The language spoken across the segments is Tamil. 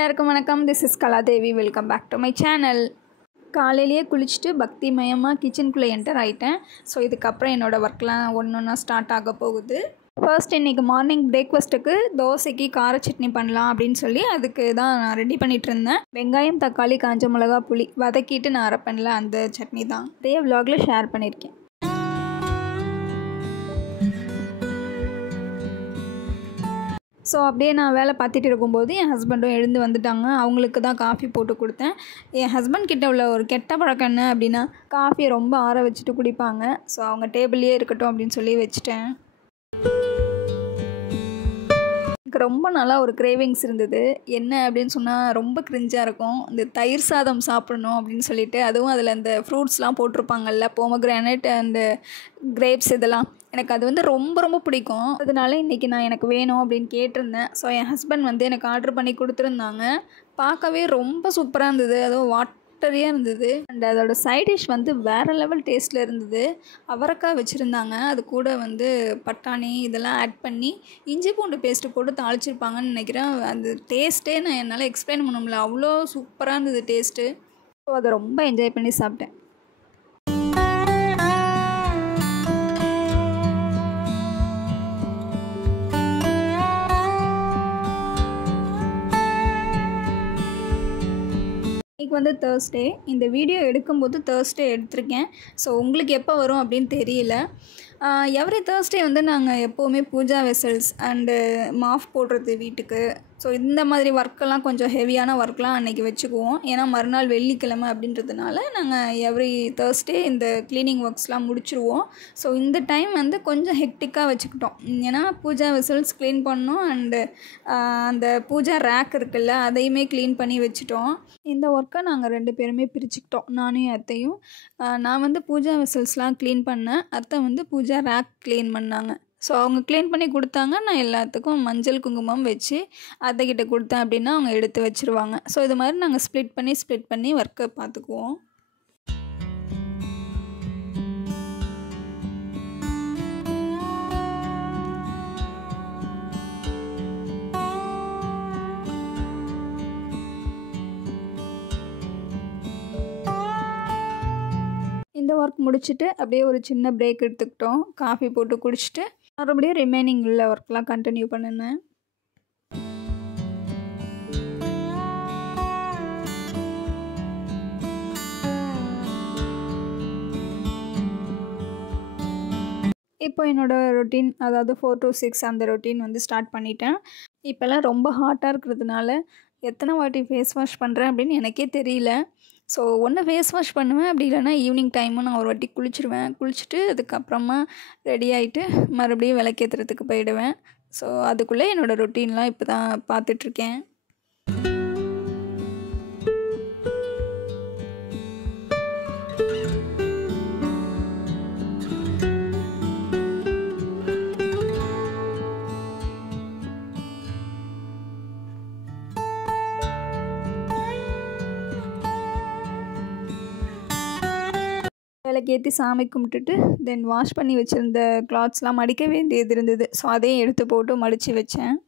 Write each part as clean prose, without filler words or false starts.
எல்லாருக்கும் வணக்கம். This is Kaladevi. Welcome back to my channel. காலையிலேயே குளிச்சுட்டு பக்திமயமாக கிச்சனுக்குள்ளே என்டர் ஆகிட்டேன். ஸோ இதுக்கப்புறம் என்னோடய ஒர்க்லாம் ஒன்று ஒன்றா ஸ்டார்ட் ஆக போகுது. ஃபர்ஸ்ட் இன்றைக்கி மார்னிங் பிரேக்ஃபாஸ்ட்டுக்கு தோசைக்கு கார சட்னி பண்ணலாம் அப்படின்னு சொல்லி அதுக்கு தான் நான் ரெடி பண்ணிகிட்டு இருந்தேன். வெங்காயம், தக்காளி, காஞ்ச மிளகா, புளி வதக்கிட்டு நான் அரைப்பேன்ல அந்த சட்னி தான் நிறைய விலாகில் ஷேர் பண்ணியிருக்கேன். ஸோ அப்படியே நான் வேலை பார்த்துட்டு இருக்கும்போது என் ஹஸ்பண்டும் எழுந்து வந்துட்டாங்க. அவங்களுக்கு தான் காஃபி போட்டு கொடுத்தேன். என் ஹஸ்பண்ட் கிட்ட உள்ள ஒரு கெட்ட பழக்கம் என்ன அப்படின்னா, காஃபியை ரொம்ப ஆற வச்சுட்டு குடிப்பாங்க. ஸோ அவங்க டேபிள்லேயே இருக்கட்டும் அப்படின்னு சொல்லி வச்சுட்டேன். எனக்கு ரொம்ப நல்லா ஒரு கிரேவிங்ஸ் இருந்தது. என்ன அப்படின்னு சொன்னால் ரொம்ப கிரிஞ்சாக இருக்கும். இந்த தயிர் சாதம் சாப்பிடணும் அப்படின்னு சொல்லிட்டு, அதுவும் அதில் அந்த ஃப்ரூட்ஸ்லாம் போட்டிருப்பாங்கல்ல, போமோகிரானேட் அண்டு கிரேப்ஸ், இதெல்லாம் எனக்கு அது வந்து ரொம்ப ரொம்ப பிடிக்கும். அதனால இன்றைக்கி நான் எனக்கு வேணும் அப்படின்னு கேட்டிருந்தேன். ஸோ என் ஹஸ்பண்ட் எனக்கு ஆர்டர் பண்ணி கொடுத்துருந்தாங்க. பார்க்கவே ரொம்ப சூப்பராக இருந்தது. அதுவும் வாட்டரியாக இருந்தது. அண்ட் அதோட சைட் டிஷ் வேறு லெவல் டேஸ்ட்டில் இருந்தது. அவரைக்காய் வச்சுருந்தாங்க. அது கூட பட்டாணி இதெல்லாம் ஆட் பண்ணி இஞ்சி பூண்டு பேஸ்ட்டு போட்டு தாளிச்சிருப்பாங்கன்னு நினைக்கிறேன். அந்த டேஸ்ட்டே என்னால் எக்ஸ்பிளைன் பண்ண முடியல. அவ்வளோ சூப்பராக இருந்தது டேஸ்ட்டு. ஸோ அதை ரொம்ப என்ஜாய் பண்ணி சாப்பிட்டேன். இன்றைக்கி தேர்ஸ்டே. இந்த வீடியோ எடுக்கும்போது தேர்ஸ்டே எடுத்திருக்கேன். ஸோ உங்களுக்கு எப்போ வரும் அப்படின்னு தெரியல. எவ்ரி தேர்ஸ்டே நாங்கள் எப்போவுமே பூஜா வெசல்ஸ் அண்டு மாஃப் போடுறது வீட்டுக்கு. ஸோ இந்த மாதிரி ஒர்க்கெல்லாம் கொஞ்சம் ஹெவியான ஒர்க்லாம் அன்றைக்கி வச்சுக்குவோம். ஏன்னா மறுநாள் வெள்ளிக்கிழமை அப்படின்றதுனால நாங்கள் எவ்ரி தேர்ஸ்டே இந்த க்ளீனிங் ஒர்க்ஸ்லாம் முடிச்சுருவோம். ஸோ இந்த டைம் கொஞ்சம் ஹெக்டிக்காக வச்சுக்கிட்டோம். ஏன்னா பூஜா வெசல்ஸ் க்ளீன் பண்ணோம் அண்டு அந்த பூஜா ரேக் இருக்குல்ல, அதையுமே க்ளீன் பண்ணி வச்சுட்டோம். இந்த ஒர்க்கை நாங்கள் 2 பேருமே பிரிச்சுக்கிட்டோம், நானும் என் அத்தையும். நான் பூஜா வெசல்ஸ்லாம் க்ளீன் பண்ணேன். அத்தை பூஜா ரேக் க்ளீன் பண்ணாங்க. ஸோ அவங்க க்ளீன் பண்ணி கொடுத்தாங்க. நான் எல்லாத்துக்கும் மஞ்சள் குங்குமம் வச்சு அத்தைக்கிட்ட கொடுத்தேன் அப்படின்னா அவங்க எடுத்து வச்சுருவாங்க. ஸோ இது மாதிரி நாங்கள் ஸ்ப்ளிட் பண்ணி ஒர்க்கை பார்த்துக்குவோம். இந்த ஒர்க் முடிச்சுட்டு அப்படியே ஒரு சின்ன பிரேக் எடுத்துக்கிட்டோம். காஃபி போட்டு குடிச்சிட்டு மறுபடியும் ரிமைனிங் உள்ள ஒர்க்லாம் கண்டினியூ பண்ணினேன். இப்போ என்னோடய ரொட்டீன், அதாவது 4 to 6 அந்த ரொட்டீன் ஸ்டார்ட் பண்ணிட்டேன். இப்போல்லாம் ரொம்ப ஹாட்டாக இருக்கிறதுனால எத்தனை வாட்டி ஃபேஸ் வாஷ் பண்ணுறேன் அப்படின்னு எனக்கே தெரியல. ஸோ ஒன்று ஃபேஸ் வாஷ் பண்ணுவேன், அப்படி இல்லைனா ஈவினிங் டைமும் நான் ஒரு வாட்டி குளிச்சுருவேன். குளிச்சுட்டு அதுக்கப்புறமா ரெடி ஆகிட்டு மறுபடியும் விளக்கேற்றுறதுக்கு போயிடுவேன். ஸோ அதுக்குள்ளே என்னோடய ரொட்டீன்லாம் இப்போ தான் பார்த்துட்ருக்கேன். விளக்கேற்றி சாமி கும்பிட்டுட்டு தென் வாஷ் பண்ணி வச்சுருந்த கிளாத்ஸ்லாம் மடிக்க வேண்டியது இருந்தது. ஸோ அதையும் எடுத்து போட்டு மடித்து வச்சேன்.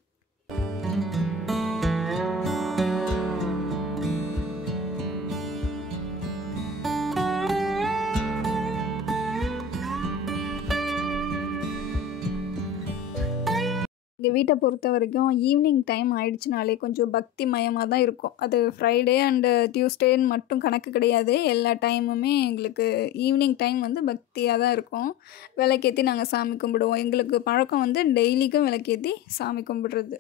எங்கள் வீட்டை பொறுத்த வரைக்கும் ஈவினிங் டைம் ஆகிடுச்சினாலே கொஞ்சம் பக்தி மயமாக தான் இருக்கும். அது ஃப்ரைடே அண்டு டியூஸ்டேன்னு மட்டும் கணக்கு கிடையாது. எல்லா டைமுமே எங்களுக்கு ஈவினிங் டைம் பக்தியாக தான் இருக்கும். விளக்கேற்றி நாங்கள் சாமி கும்பிடுவோம். எங்களுக்கு பழக்கம் டெய்லிக்கும் விளக்கேற்றி சாமி கும்பிடுறது.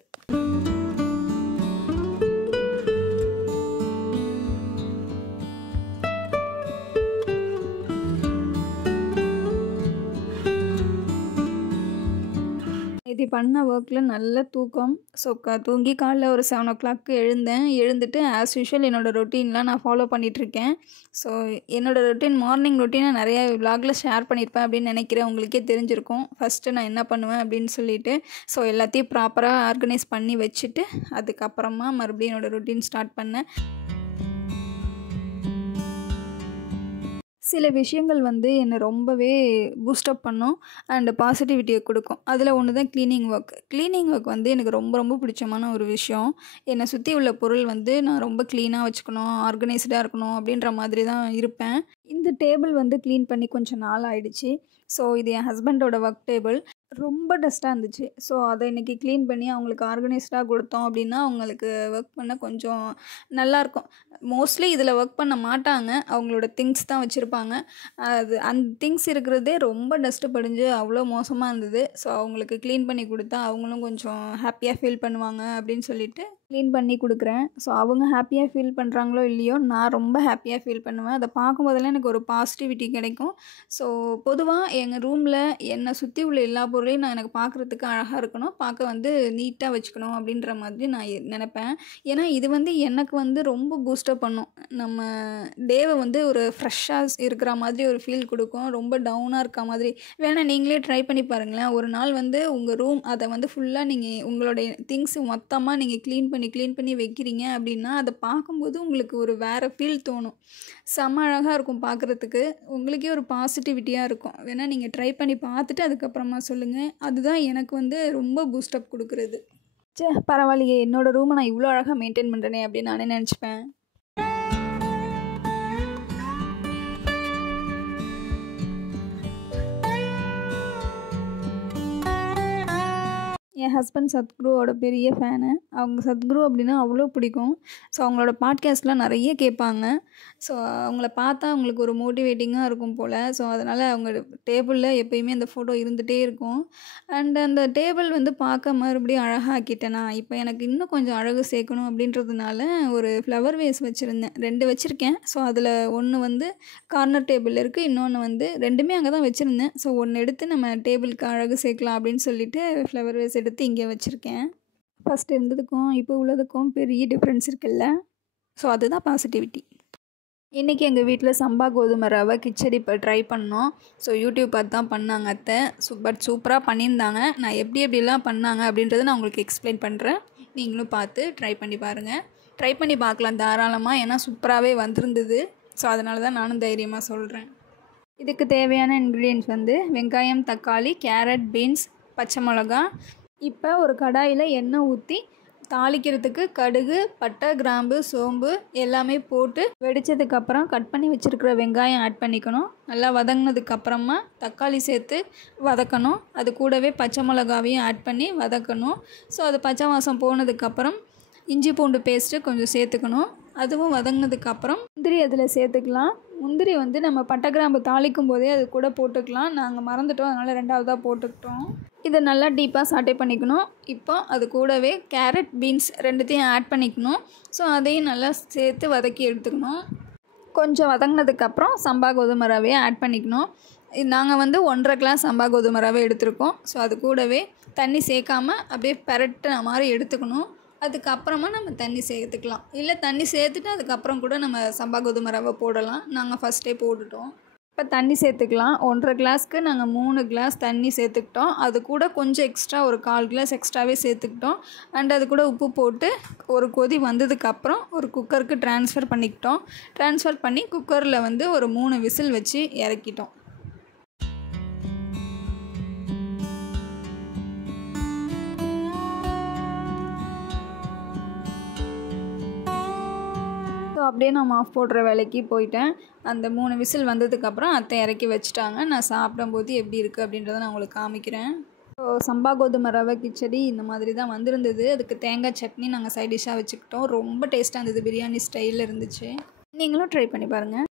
இது பண்ண ஒர்க்கில் நல்ல தூக்கம். ஸோ தூங்கி காலைல ஒரு 7 o'clock எழுந்தேன். எழுந்துட்டு ஆஸ் யூஷுவல் என்னோடய ரொட்டீன்லாம் நான் ஃபாலோ பண்ணிகிட்ருக்கேன். ஸோ என்னோடய ரொட்டீன், மார்னிங் ரொட்டீனை நிறைய விலாகில் ஷேர் பண்ணியிருப்பேன் அப்படின்னு நினைக்கிறேன். உங்களுக்கே தெரிஞ்சிருக்கும் ஃபஸ்ட்டு நான் என்ன பண்ணுவேன் அப்படின்னு சொல்லிட்டு. ஸோ எல்லாத்தையும் ப்ராப்பராக ஆர்கனைஸ் பண்ணி வச்சுட்டு அதுக்கப்புறமா மறுபடியும் என்னோடய ரொட்டீன் ஸ்டார்ட் பண்ணேன். சில விஷயங்கள் வந்து என்னை ரொம்பவே பூஸ்டப் பண்ணும் அண்ட் பாசிட்டிவிட்டியை கொடுக்கும். அதில் ஒன்று தான் க்ளீனிங் ஒர்க். க்ளீனிங் ஒர்க் வந்து எனக்கு ரொம்ப ரொம்ப பிடிச்சமான ஒரு விஷயம். என்னை சுற்றி உள்ள பொருள் வந்து நான் ரொம்ப க்ளீனாக வச்சுக்கணும், ஆர்கனைஸ்டாக இருக்கணும் அப்படின்ற மாதிரி தான் இருப்பேன். இந்த டேபிள் வந்து க்ளீன் பண்ணி கொஞ்சம் நாள் ஆயிடுச்சு. ஸோ இது என் ஹஸ்பண்டோட ஒர்க் டேபிள். ரொம்ப டஸ்ட்டாக இருந்துச்சு. ஸோ அதை இன்றைக்கி க்ளீன் பண்ணி அவங்களுக்கு ஆர்கனைஸ்டாக கொடுத்தோம் அப்படின்னா அவங்களுக்கு ஒர்க் பண்ண கொஞ்சம் நல்லாயிருக்கும். மோஸ்ட்லி இதில் ஒர்க் பண்ண மாட்டாங்க. அவங்களோட திங்ஸ் தான் வச்சுருப்பாங்க. அந்த திங்ஸ் இருக்கிறதே ரொம்ப டஸ்ட்டு படிஞ்சு அவ்வளோ மோசமாக இருந்தது. ஸோ அவங்களுக்கு க்ளீன் பண்ணி கொடுத்தா அவங்களும் கொஞ்சம் ஹாப்பியாக ஃபீல் பண்ணுவாங்க அப்படின்னு சொல்லிட்டு க்ளீன் பண்ணி கொடுக்குறேன். ஸோ அவங்க ஹாப்பியாக ஃபீல் பண்ணுறாங்களோ இல்லையோ, நான் ரொம்ப ஹாப்பியாக ஃபீல் பண்ணுவேன். அதை பார்க்கும்போதெல்லாம் எனக்கு ஒரு பாசிட்டிவிட்டி கிடைக்கும். ஸோ பொதுவாக எங்கள் ரூமில் என்னை சுற்றி உள்ள எல்லா பொருளையும் நான் எனக்கு பார்க்குறதுக்கு அழகாக இருக்கணும், பார்க்க வந்து நீட்டாக வச்சுக்கணும் அப்படின்ற மாதிரி நான் நினப்பேன். ஏன்னா இது வந்து எனக்கு வந்து ரொம்ப பூஸ்டப் பண்ணும். நம்ம டேவை வந்து ஒரு ஃப்ரெஷ்ஷாக இருக்கிற மாதிரி ஒரு ஃபீல் கொடுக்கும். ரொம்ப டவுனாக இருக்க மாதிரி வேணால் நீங்களே ட்ரை பண்ணி பாருங்களேன். ஒரு நாள் வந்து உங்கள் ரூம் அதை வந்து ஃபுல்லாக நீங்கள் உங்களுடைய திங்ஸ் மொத்தமாக நீங்கள் க்ளீன் பண்ணி வைக்கிறீங்க அப்படின்னா அதை பார்க்கும்போது உங்களுக்கு ஒரு வேறு ஃபீல் தோணும். செம்ம அழகாக இருக்கும் பார்க்குறதுக்கு. உங்களுக்கே ஒரு பாசிட்டிவிட்டியாக இருக்கும். வேணால் நீங்கள் ட்ரை பண்ணி பார்த்துட்டு அதுக்கப்புறமா சொல்லுங்கள். அதுதான் எனக்கு வந்து ரொம்ப பூஸ்டப் கொடுக்குறது. பரவாயில்லையே, என்னோடய ரூமை நான் இவ்வளோ அழகாக மெயின்டைன் பண்ணுறேனே அப்படின்னு நானே நினச்சிப்பேன். என் ஹஸ்பண்ட் சத்குருவோட பெரிய ஃபேனு. அவங்க சத்குரு அப்படின்னா அவ்வளோ பிடிக்கும். ஸோ அவங்களோட பாட்காஸ்ட்லாம் நிறைய கேட்பாங்க. ஸோ அவங்கள பார்த்தா அவங்களுக்கு ஒரு மோட்டிவேட்டிங்காக இருக்கும் போல். ஸோ அதனால் அவங்க டேபிளில் எப்போயுமே அந்த ஃபோட்டோ இருந்துகிட்டே இருக்கும். அண்ட் அந்த டேபிள் வந்து பார்க்க மறுபடியும் அழகாக்கிட்டேனா, இப்போ எனக்கு இன்னும் கொஞ்சம் அழகு சேர்க்கணும் அப்படின்றதுனால ஒரு ஃப்ளவர் வேஸ் வச்சுருந்தேன். 2 வச்சுருக்கேன். ஸோ அதில் ஒன்று வந்து கார்னர் டேபிள் இருக்குது, இன்னொன்று வந்து 2மே அங்கே தான் வச்சுருந்தேன். ஸோ ஒன்று எடுத்து நம்ம டேபிளுக்கு அழகு சேர்க்கலாம் அப்படின்னு சொல்லிட்டு ஃப்ளவர் வேஸ் எடுத்து இங்கே வச்சுருக்கேன். ஃபஸ்ட் இருந்ததுக்கும் இப்போ உள்ளதுக்கும் பெரிய டிஃப்ரென்ஸ் இருக்குல்ல. ஸோ அதுதான் பாசிட்டிவிட்டி. இன்றைக்கி எங்கள் வீட்டில் சம்பா கோதுமை ரவை கிச்சடி இப்போ ட்ரை பண்ணோம். ஸோ யூடியூப் பார்த்து தான் பண்ணாங்க அத்தை. பட் சூப்பராக பண்ணியிருந்தாங்க. நான் எப்படிலாம் பண்ணாங்க அப்படின்றத நான் உங்களுக்கு எக்ஸ்பிளைன் பண்ணுறேன். நீங்களும் பார்த்து ட்ரை பண்ணி பாருங்கள். ட்ரை பண்ணி பார்க்கலாம் தாராளமாக. ஏன்னா சூப்பராகவே வந்திருந்தது. ஸோ அதனால தான் நானும் தைரியமாக சொல்கிறேன். இதுக்கு தேவையான இன்க்ரீடியன்ட்ஸ் வந்து வெங்காயம், தக்காளி, கேரட், பீன்ஸ், பச்சை மிளகா. இப்போ ஒரு கடாயில் எண்ணெய் ஊற்றி தாளிக்கிறதுக்கு கடுகு, பட்டை, கிராம்பு, சோம்பு எல்லாமே போட்டு வெடித்ததுக்கப்புறம் கட் பண்ணி வச்சுருக்கிற வெங்காயம் ஆட் பண்ணிக்கணும். நல்லா வதங்கினதுக்கப்புறமா தக்காளி சேர்த்து வதக்கணும். அது கூடவே பச்சை மிளகாவையும் ஆட் பண்ணி வதக்கணும். ஸோ அது பச்சை வாசம் போனதுக்கப்புறம் இஞ்சி பூண்டு பேஸ்ட்டு கொஞ்சம் சேர்த்துக்கணும். அதுவும் வதங்கினதுக்கப்புறம் முந்திரி அதில் சேர்த்துக்கலாம். முந்திரி வந்து நம்ம பட்டை கிராம்பு தாளிக்கும் போதே அது கூட போட்டுக்கலாம். நாங்கள் மறந்துட்டோம், அதனால் 2வதாக போட்டுக்கிட்டோம். இதை நல்லா டீப்பாக சாட்டே பண்ணிக்கணும். இப்போ அது கூடவே கேரட், பீன்ஸ் 2த்தையும் ஆட் பண்ணிக்கணும். ஸோ அதையும் நல்லா சேர்த்து வதக்கி எடுத்துக்கணும். கொஞ்சம் வதங்கினதுக்கப்புறம் சம்பா கோதுமை ரவையை ஆட் பண்ணிக்கணும். நாங்கள் வந்து 1.5 கிளாஸ் சம்பா கோதுமை ரவை எடுத்திருக்கோம். ஸோ அது கூடவே தண்ணி சேர்க்காமல் அப்படியே பெரட்டின மாதிரி எடுத்துக்கணும். அதுக்கப்புறமா நம்ம தண்ணி சேர்த்துக்கலாம். இல்லை தண்ணி சேர்த்துட்டு அதுக்கப்புறம் கூட நம்ம சம்பா கோதுமை ரவை போடலாம். நாங்கள் ஃபஸ்ட்டே போட்டுட்டோம். இப்போ தண்ணி சேர்த்துக்கலாம். 1.5 கிளாஸ்க்கு நாங்கள் 3 கிளாஸ் தண்ணி சேர்த்துக்கிட்டோம். அது கூட கொஞ்சம் எக்ஸ்ட்ரா ஒரு 1/4 கிளாஸ் எக்ஸ்ட்ராவே சேர்த்துக்கிட்டோம். அண்ட் அது கூட உப்பு போட்டு ஒரு கொதி வந்ததுக்கப்புறம் ஒரு குக்கருக்கு ட்ரான்ஸ்ஃபர் பண்ணிக்கிட்டோம். ட்ரான்ஸ்ஃபர் பண்ணி குக்கரில் வந்து ஒரு 3 விசில் வச்சு இறக்கிட்டோம். ஸோ அப்படியே நான் மாஃப் போடுற வேலைக்கு போயிட்டேன். அந்த 3 விசில் வந்ததுக்கப்புறம் அத்தை இறக்கி வச்சுட்டாங்க. நான் சாப்பிடும்போது எப்படி இருக்குது அப்படின்றத நான் உங்களுக்கு காமிக்கிறேன். ஸோ சம்பா கோதுமை ரவை கிச்சடி இந்த மாதிரி தான் வந்திருந்தது. அதுக்கு தேங்காய் சட்னி நாங்கள் சைட் டிஷ்ஷாக வச்சுக்கிட்டோம். ரொம்ப டேஸ்ட்டாக இருந்தது. பிரியாணி ஸ்டைலில் இருந்துச்சு. நீங்களும் ட்ரை பண்ணி பாருங்கள்.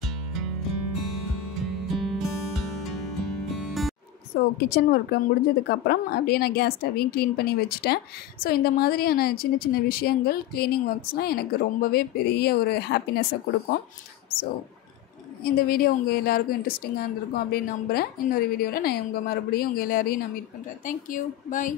ஸோ கிச்சன் ஒர்க்கு முடிஞ்சதுக்கப்புறம் அப்படியே நான் கேஸ் ஸ்டவ்வையும் க்ளீன் பண்ணி வச்சுட்டேன். ஸோ இந்த மாதிரியான சின்ன சின்ன விஷயங்கள் க்ளீனிங் ஒர்க்ஸ்லாம் எனக்கு ரொம்பவே பெரிய ஒரு ஹாப்பினஸை கொடுக்கும். ஸோ இந்த வீடியோ உங்கள் எல்லாேருக்கும் இன்ட்ரெஸ்டிங்காக இருந்திருக்கும் அப்படின்னு நம்புகிறேன். இன்னொரு வீடியோவில் நான் மறுபடியும் உங்கள் எல்லோரையும் நான் மீட் பண்ணுறேன். தேங்க்யூ, பாய்.